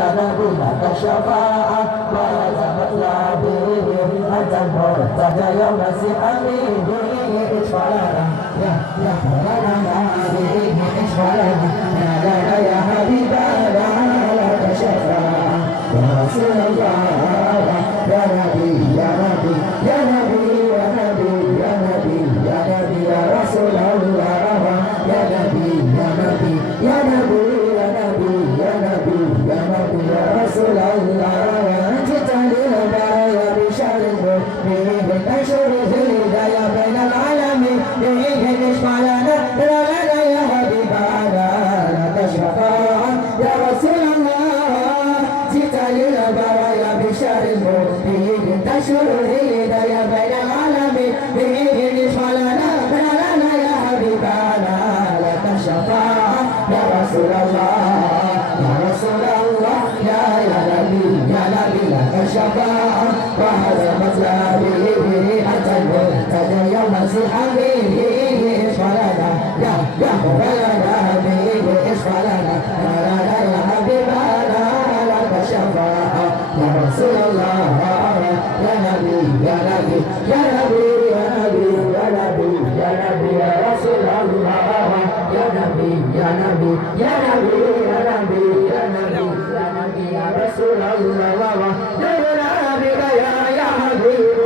لك الشفاعة وجبت لا به أنت المرتجى يوم سحابه اشفع لنا يا مولانا به اشفع لنا لنا يا حبيبنا لك الشفاعة يا رسول الله يا نبي يا نبي يا نبي يا نبي يا نبي يا نبي يا رسول الله يا نبي يا نبي يا نبي يا نبي يا نبي يا نبي يا رسول الله جئت للبرايا بشر المؤمنين تنشر الهدايا بين العالمين به اشفع لنا لنا يا حبيبنا لك الشفاعة يا رسول الله جئت للبرايا بشر المؤمنين تنشر الهدايا بين العالمين به اشفع لنا يا حبيبنا لك الشفاعة يا رسول الله يا رسول الله يا نبي يا نبي لك الشفاعة وهذا مطلبي أنت المهتدى يوم سحابه اشفع لنا يا مولانا به اشفع لنا يا حبيبنا لك الشفاعة يا رسول الله يا نبي يا نبي يا نبي يا نبي يا نبي يا نبي يا رسول الله يا نبي يا نبي يا نبي يا نبي يا نبي يا نبي يا رسول الله يا نبي يا حبيب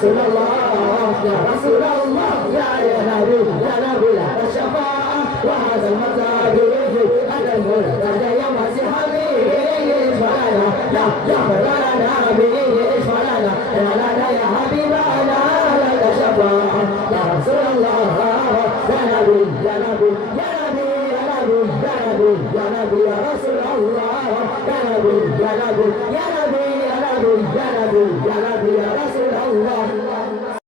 رسول الله يا رسول الله يا نبي يا نبي لك الشفاعة وهذا المطلب هذا المرتجى يوم سحابه اشفع لنا يا مولانا به اشفع لنا يا حبيبنا لك الشفاعة يا رسول الله يا نبي يا نبي يا نبي يا نبي يا نبي يا نبي يا رسول الله يا نبي يا نبي يا نبي يا نبي يا نبي يا نبي يا رسول الله